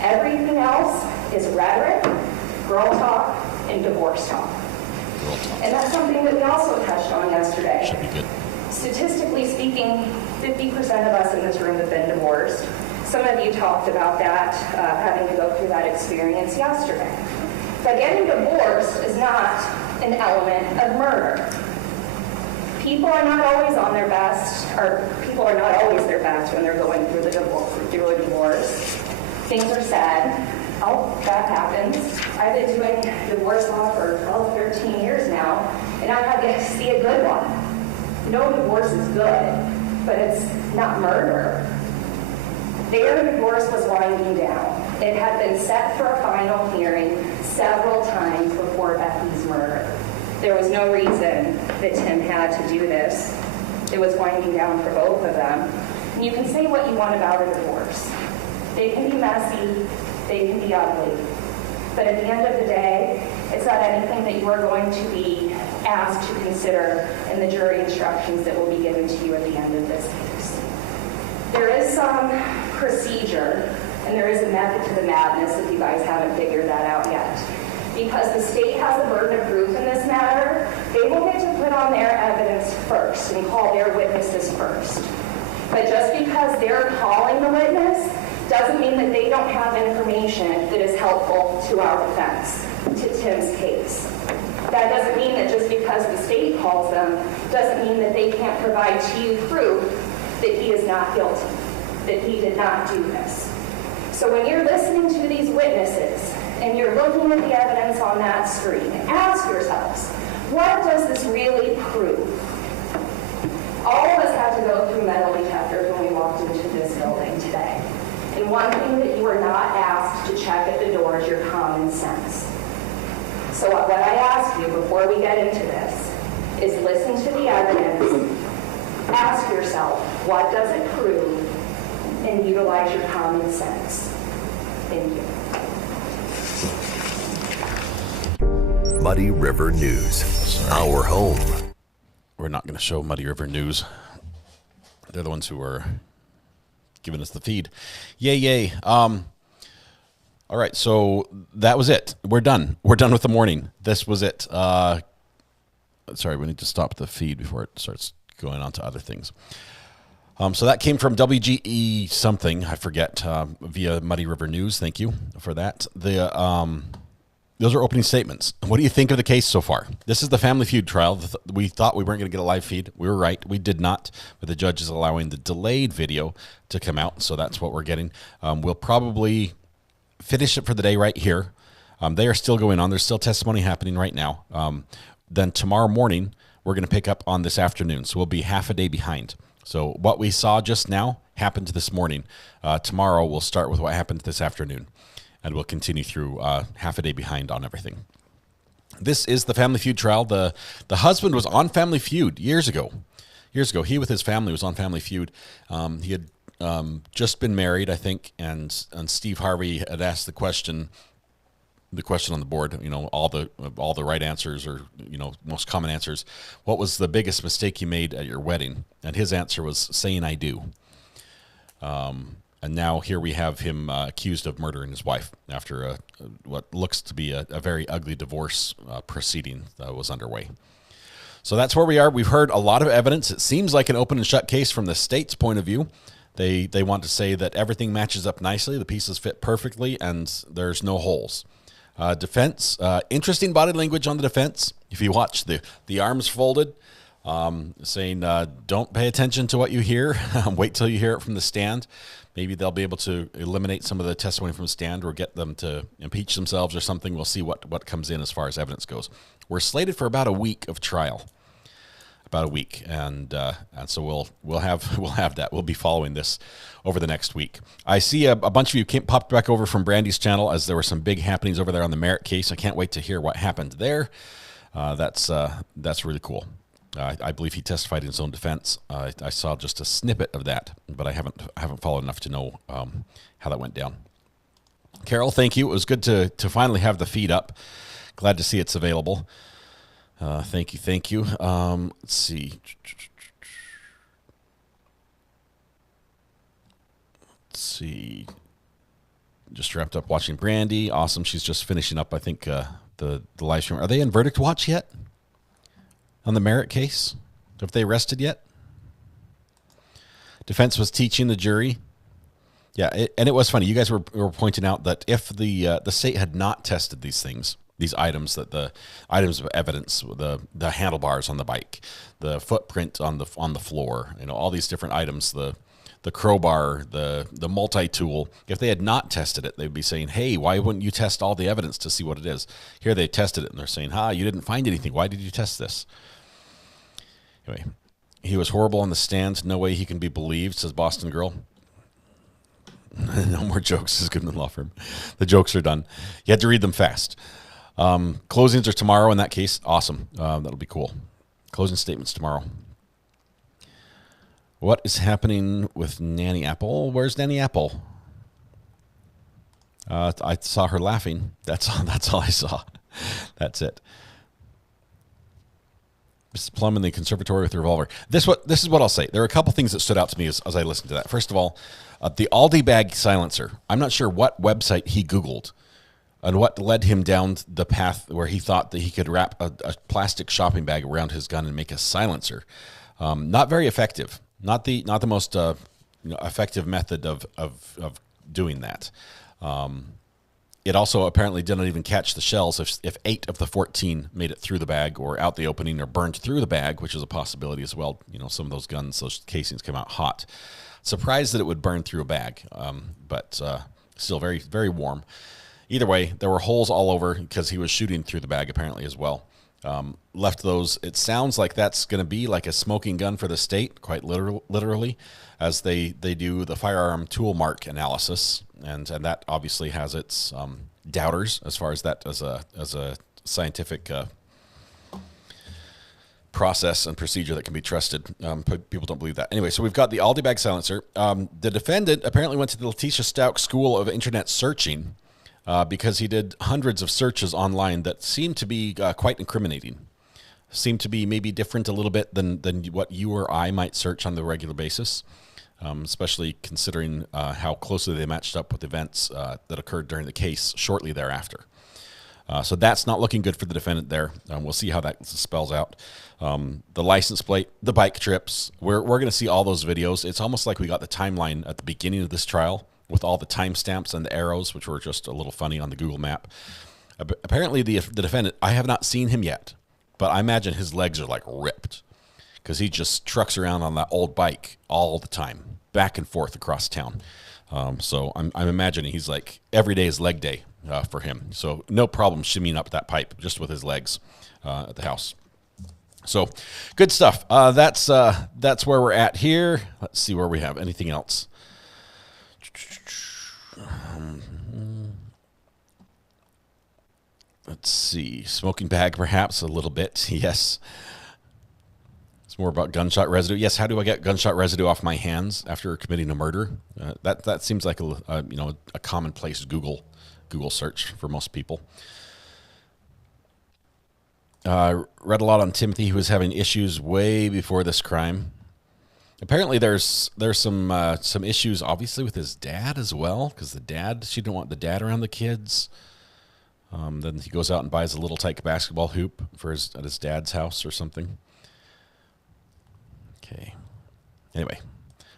Everything else is rhetoric, girl talk, and divorce talk. And that's something that we also touched on yesterday. Should be good. Statistically speaking, 50% of us in this room have been divorced. Some of you talked about that, having to go through that experience yesterday. But getting divorced is not an element of murder. People are not always on their best, or people are not always their best when they're going through a divorce. Things are said. Oh, that happens. I've been doing divorce law for 12, 13 years now, and I've had to see a good one. No divorce is good, but it's not murder. Their divorce was winding down. It had been set for a final hearing several times before Becky's murder. There was no reason that Tim had to do this. It was winding down for both of them. And you can say what you want about a divorce. They can be messy, they can be ugly. But at the end of the day, it's not anything that you are going to be asked to consider in the jury instructions that will be given to you at the end of this case. There is some procedure, and there is a method to the madness if you guys haven't figured that out yet. Because the state has a burden of proof in this matter, they will get to put on their evidence first and call their witnesses first. But just because they're calling the witness doesn't mean that they don't have information that is helpful to our defense, to Tim's case. That doesn't mean that just because the state calls them doesn't mean that they can't provide to you proof that he is not guilty, that he did not do this. So when you're listening to these witnesses and you're looking at the evidence on that screen, ask yourselves, what does this really prove? All of us had to go through metal detectors when we walked into this building today. And one thing that you are not asked to check at the door is your common sense. So what I ask you before we get into this is listen to the evidence, ask yourself, what does it prove, and utilize your common sense. Thank you. Muddy River News, our home. We're not going to show Muddy River News. They're the ones who are giving us the feed. Yay. All right, so that was it. We're done. We're done with the morning. This was it. Sorry, we need to stop the feed before it starts going on to other things. So that came from WGE something, I forget, via Muddy River News. Thank you for that. Those are opening statements. What do you think of the case so far? This is the Family Feud trial. We thought we weren't going to get a live feed. We were right. We did not. But the judge is allowing the delayed video to come out, so that's what we're getting. We'll probably finish it for the day right here. They are still going on. There's still testimony happening right now. Then tomorrow morning, we're going to pick up on this afternoon. So we'll be half a day behind. So what we saw just now happened this morning. Tomorrow, we'll start with what happened this afternoon. And we'll continue through half a day behind on everything. This is the Family Feud trial. The husband was on Family Feud years ago. He with his family was on Family Feud. He had just been married, I think, and Steve Harvey had asked the question on the board, all the right answers, or most common answers. What was the biggest mistake you made at your wedding? And his answer was saying "I do." And now here we have him accused of murdering his wife after what looks to be a very ugly divorce proceeding that was underway. So that's where we are. We've heard a lot of evidence. It seems like an open and shut case from the state's point of view. They want to say that everything matches up nicely, the pieces fit perfectly, and there's no holes. Defense, interesting body language on the defense. If you watch the arms folded, saying don't pay attention to what you hear. Wait till you hear it from the stand. Maybe they'll be able to eliminate some of the testimony from the stand or get them to impeach themselves or something. We'll see what comes in as far as evidence goes. We're slated for about a week of trial. About a week, and so we'll have that. We'll be following this over the next week. I see a bunch of you popped back over from Brandy's channel as there were some big happenings over there on the Merritt case. I can't wait to hear what happened there. That's really cool. I believe he testified in his own defense. I saw just a snippet of that, but I haven't followed enough to know how that went down. Carol, thank you. It was good to finally have the feed up. Glad to see it's available. Thank you. Let's see. Just wrapped up watching Brandy. Awesome. She's just finishing up, I think, the live stream. Are they in verdict watch yet? On the Merritt case? Have they arrested yet? Defense was teaching the jury. Yeah, and it was funny. You guys were pointing out that if the state had not tested these things, these items, the items of evidence, the handlebars on the bike, the footprint on the floor, all these different items, the crowbar, the multi-tool. If they had not tested it, they'd be saying, "Hey, why wouldn't you test all the evidence to see what it is?" Here they tested it, and they're saying, you didn't find anything. Why did you test this? Anyway, he was horrible on the stand. No way he can be believed, says Boston Girl. No more jokes, says Goodman Law Firm. The jokes are done. You had to read them fast. Closings are tomorrow in that case. Awesome. That'll be cool. Closing statements tomorrow. What is happening with Nanny Apple? Where's Nanny Apple? I saw her laughing. That's all I saw. That's it. Mrs. Plum in the conservatory with the revolver. This is what I'll say. There are a couple things that stood out to me as I listened to that. First of all, the Aldi bag silencer. I'm not sure what website he Googled and what led him down the path where he thought that he could wrap a plastic shopping bag around his gun and make a silencer. Not very effective. Not the most effective method of doing that. It also apparently didn't even catch the shells if 8 of the 14 made it through the bag or out the opening or burned through the bag, which is a possibility as well. Some of those guns, those casings come out hot. Surprised that it would burn through a bag, but still very, very warm. Either way, there were holes all over because he was shooting through the bag apparently as well. Left those. It sounds like that's going to be like a smoking gun for the state, quite literally, as they do the firearm tool mark analysis, and that obviously has its doubters as far as that as a scientific process and procedure that can be trusted. People don't believe that. Anyway, so we've got the Aldi bag silencer. The defendant apparently went to the Letitia Stout School of Internet Searching. Because he did hundreds of searches online that seemed to be quite incriminating, seemed to be maybe different a little bit than what you or I might search on the regular basis, especially considering how closely they matched up with events that occurred during the case shortly thereafter. So that's not looking good for the defendant there. We'll see how that spells out. The license plate, the bike trips, we're going to see all those videos. It's almost like we got the timeline at the beginning of this trial, with all the timestamps and the arrows, which were just a little funny on the Google map. Apparently, the defendant, I have not seen him yet, but I imagine his legs are like ripped because he just trucks around on that old bike all the time, back and forth across town. So I'm imagining he's like, every day is leg day for him. So no problem shimmying up that pipe just with his legs at the house. So good stuff. That's where we're at here. Let's see where we have anything else. Let's see. Smoking bag, perhaps, a little bit. Yes. It's more about gunshot residue. Yes, how do I get gunshot residue off my hands after committing a murder? That seems like a commonplace Google search for most people. Read a lot on Timothy, who was having issues way before this crime. Apparently, there's some issues, obviously, with his dad as well, because she didn't want the dad around the kids. Then he goes out and buys a little tyke basketball hoop at his dad's house or something. Okay. Anyway,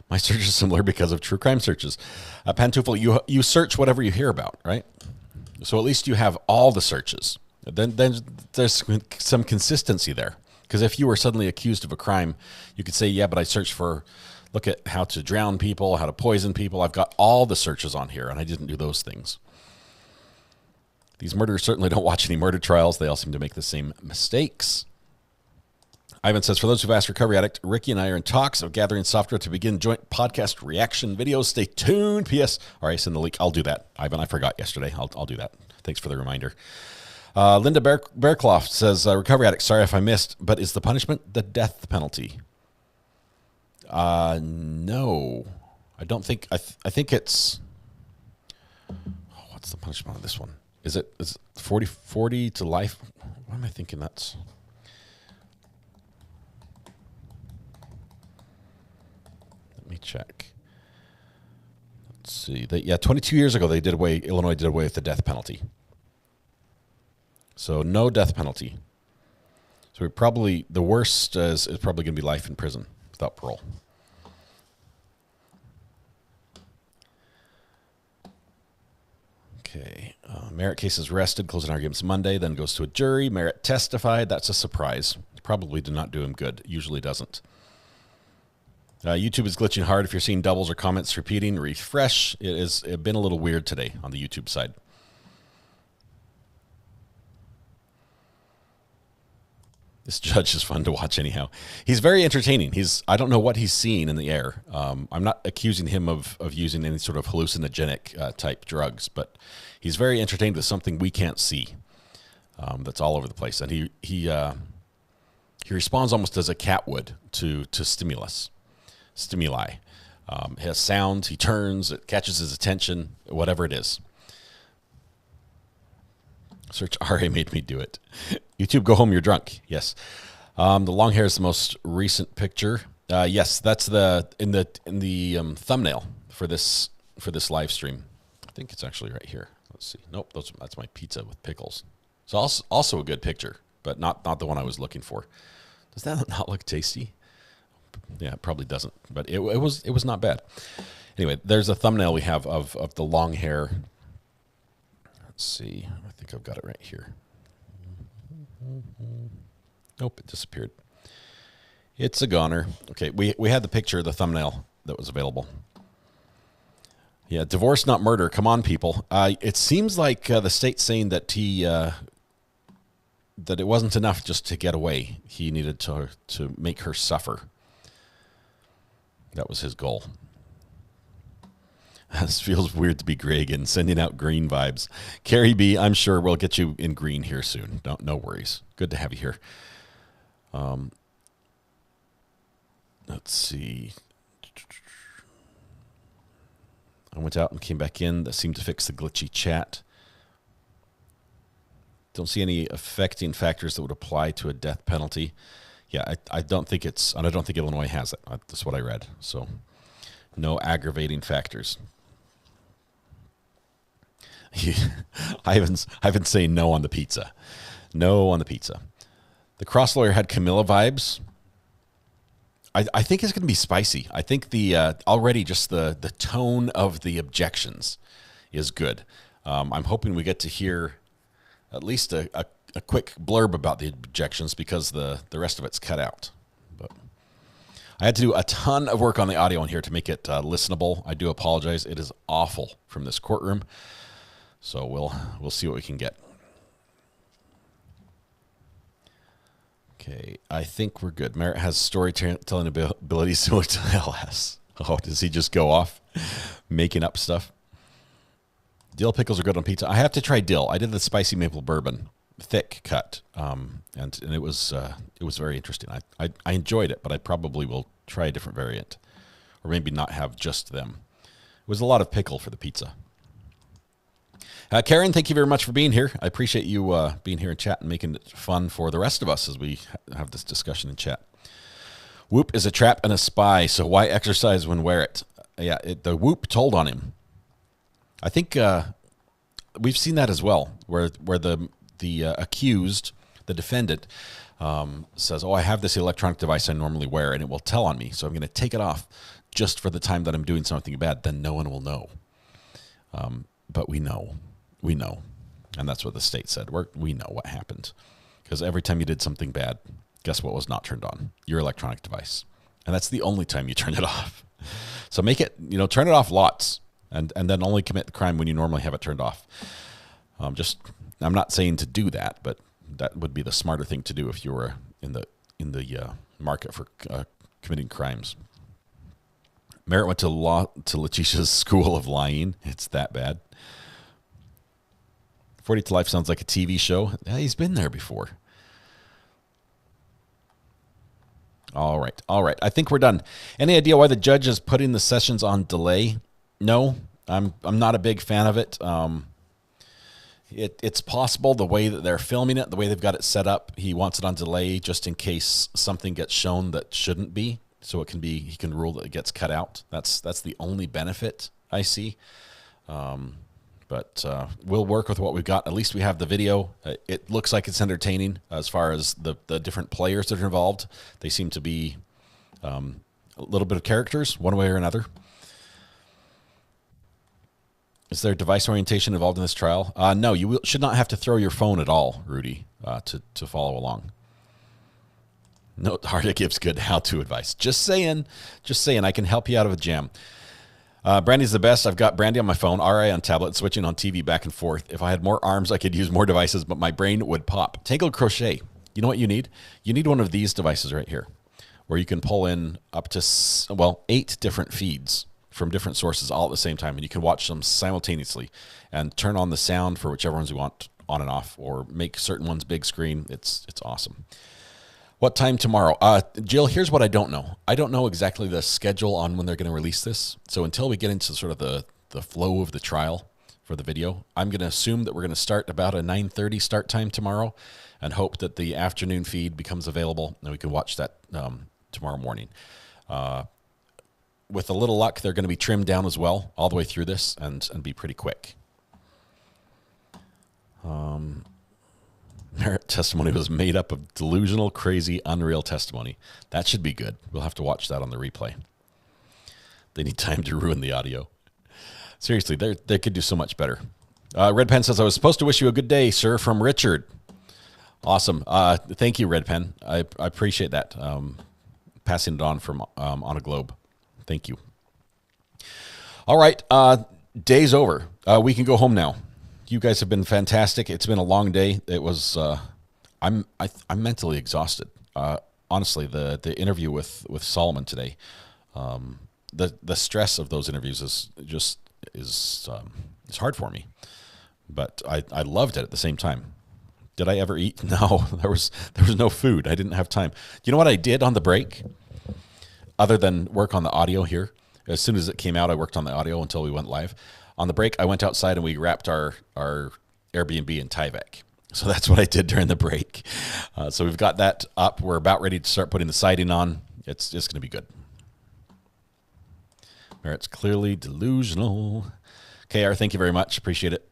my search is similar because of true crime searches. Pantufel, you search whatever you hear about, right? So at least you have all the searches. Then there's some consistency there. Because if you were suddenly accused of a crime, you could say, yeah, but I searched look at how to drown people, how to poison people. I've got all the searches on here, and I didn't do those things. These murderers certainly don't watch any murder trials. They all seem to make the same mistakes. Ivan says, for those who've asked Recovery Addict, Ricky and I are in talks of gathering software to begin joint podcast reaction videos. Stay tuned. P.S. All right, send the link. I'll do that. Ivan, I forgot yesterday. I'll do that. Thanks for the reminder. Linda Bearcloth says, Recovery Addict, sorry if I missed, but is the punishment the death penalty? No. I don't think. I think it's... what's the punishment on this one? Is it 40 to life? What am I thinking that's... Let me check. Let's see. 22 years ago, Illinois did away with the death penalty. So no death penalty. So the worst is probably going to be life in prison without parole. Okay. Merritt case is arrested, closing arguments Monday, then goes to a jury. Merritt testified. That's a surprise. Probably did not do him good. Usually doesn't. YouTube is glitching hard. If you're seeing doubles or comments repeating, refresh. It's been a little weird today on the YouTube side. This judge is fun to watch anyhow. He's very entertaining. I don't know what he's seeing in the air. I'm not accusing him of using any sort of hallucinogenic type drugs, but he's very entertained with something we can't see that's all over the place. And he responds almost as a cat would to stimuli. He has sounds, he turns, it catches his attention, whatever it is. Search RA made me do it. YouTube, go home, you're drunk. Yes. The long hair is the most recent picture. Yes, that's in the thumbnail for this live stream. I think it's actually right here. Let's see. Nope, that's my pizza with pickles. It's also a good picture, but not the one I was looking for. Does that not look tasty? Yeah, it probably doesn't, but it was not bad. Anyway, there's a thumbnail we have of the long hair. Let's see. I think I've got it right here. Nope, it disappeared. It's a goner. Okay, we had the picture, the thumbnail that was available. Yeah, divorce, not murder. Come on, people. It seems like the state's saying that that it wasn't enough just to get away. He needed to make her suffer. That was his goal. This feels weird to be Greg and sending out green vibes. Carrie B, I'm sure we'll get you in green here soon. No worries. Good to have you here. Let's see. I went out and came back in. That seemed to fix the glitchy chat. Don't see any affecting factors that would apply to a death penalty. Yeah, I don't think and I don't think Illinois has it. That's what I read. So, no aggravating factors. I've been saying no on the pizza. No on the pizza. The cross lawyer had Camilla vibes. I think it's going to be spicy. I think already just the tone of the objections is good. I'm hoping we get to hear at least a quick blurb about the objections because the rest of it's cut out. But I had to do a ton of work on the audio in here to make it listenable. I do apologize. It is awful from this courtroom. So we'll see what we can get. Okay, I think we're good. Merritt has storytelling abilities similar to LS. Oh, does he just go off making up stuff? Dill pickles are good on pizza. I have to try dill. I did the spicy maple bourbon. thick cut, and it was very interesting. I enjoyed it, but I probably will try a different variant, or maybe not have just them. It was a lot of pickle for the pizza. Karen, thank you very much for being here. I appreciate you being here in chat and making it fun for the rest of us as we have this discussion in chat. Whoop is a trap and a spy, so why exercise when wear it? Yeah, the Whoop told on him. I think we've seen that as well, where the accused, the defendant, says, "Oh, I have this electronic device I normally wear, and it will tell on me, so I'm going to take it off just for the time that I'm doing something bad. Then no one will know." But we know, and that's what the state said. We know what happened, because every time you did something bad, guess what was not turned on? Your electronic device, and that's the only time you turn it off. So make it, turn it off lots, and then only commit the crime when you normally have it turned off. I'm not saying to do that, but that would be the smarter thing to do if you were in the market for committing crimes. Merritt went to Letitia's school of lying. It's that bad. 40 to Life sounds like a TV show. Yeah, he's been there before. All right. I think we're done. Any idea why the judge is putting the sessions on delay? No, I'm not a big fan of it. It's possible the way that they're filming it, the way they've got it set up, he wants it on delay just in case something gets shown that shouldn't be. So he can rule that it gets cut out. That's the only benefit I see. But we'll work with what we've got. At least we have the video. It looks like it's entertaining as far as the different players that are involved. They seem to be a little bit of characters, one way or another. Is there device orientation involved in this trial? No, you should not have to throw your phone at all, Rudy, to follow along. No, Harda gives good how-to advice. Just saying, I can help you out of a jam. Brandy's the best. I've got Brandy on my phone, RI on tablet, switching on TV back and forth. If I had more arms, I could use more devices, but my brain would pop. Tangled Crochet. You know what you need? You need one of these devices right here, where you can pull in up to, 8 different feeds from different sources all at the same time, and you can watch them simultaneously and turn on the sound for whichever ones you want on and off, or make certain ones big screen. It's awesome. What time tomorrow? Jill, here's what I don't know. I don't know exactly the schedule on when they're going to release this. So until we get into sort of the flow of the trial for the video, I'm going to assume that we're going to start about a 9:30 start time tomorrow and hope that the afternoon feed becomes available and we can watch that tomorrow morning. With a little luck, they're going to be trimmed down as well all the way through this and be pretty quick. Merit testimony was made up of delusional, crazy, unreal testimony. That should be good. We'll have to watch that on the replay. They need time to ruin the audio. Seriously, they could do so much better. Red Pen says, I was supposed to wish you a good day, sir, from Richard. Awesome. Thank you, Red Pen. I appreciate that. Passing it on from on a globe. Thank you. All right. Day's over. We can go home now. You guys have been fantastic. It's been a long day. It was. I'm mentally exhausted. Honestly, the interview with Solomon today, the stress of those interviews is hard for me, but I loved it at the same time. Did I ever eat? No, there was no food. I didn't have time. You know what I did on the break, other than work on the audio here? As soon as it came out, I worked on the audio until we went live. On the break, I went outside and we wrapped our Airbnb in Tyvek. So that's what I did during the break. So we've got that up. We're about ready to start putting the siding on. It's just going to be good. Merritt's clearly delusional. KR, thank you very much. Appreciate it.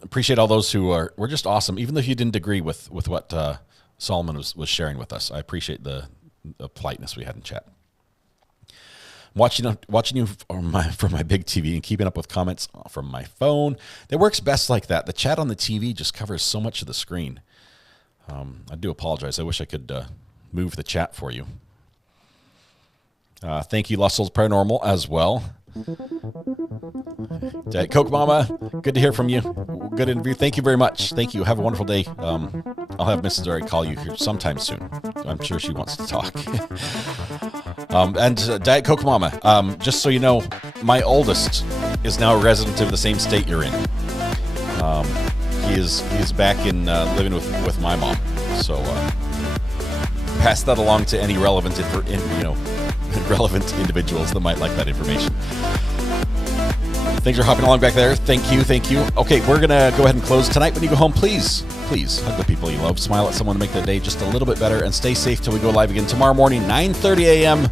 Appreciate all those who were just awesome. Even though you didn't agree with what Solomon was sharing with us, I appreciate the politeness we had in chat. Watching you from my big TV and keeping up with comments from my phone. It works best like that. The chat on the TV just covers so much of the screen. I do apologize. I wish I could move the chat for you. Thank you, Lost Souls Paranormal, as well. Diet Coke Mama, good to hear from you. Good interview. Thank you very much. Thank you. Have a wonderful day. I'll have Mrs. Zari call you here sometime soon. I'm sure she wants to talk. And Diet Coke Mama, just so you know, my oldest is now a resident of the same state you're in. he is back in living with my mom. So pass that along to any relevant relevant individuals that might like that information. Things are hopping along back there. Thank you. Okay, we're going to go ahead and close. Tonight when you go home, please hug the people you love. Smile at someone to make their day just a little bit better. And stay safe till we go live again tomorrow morning, 9:30 a.m.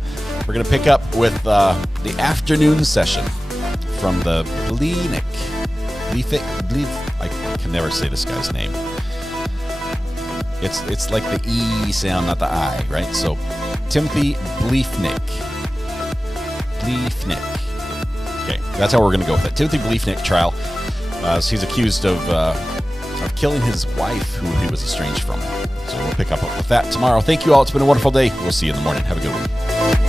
We're going to pick up with the afternoon session from the Bliefnick. I can never say this guy's name. It's like the E sound, not the I, right? So Timothy Bliefnick. Okay, that's how we're going to go with it. Timothy Bliefnick trial. So he's accused of killing his wife, who he was estranged from. So we'll pick up with that tomorrow. Thank you all. It's been a wonderful day. We'll see you in the morning. Have a good one.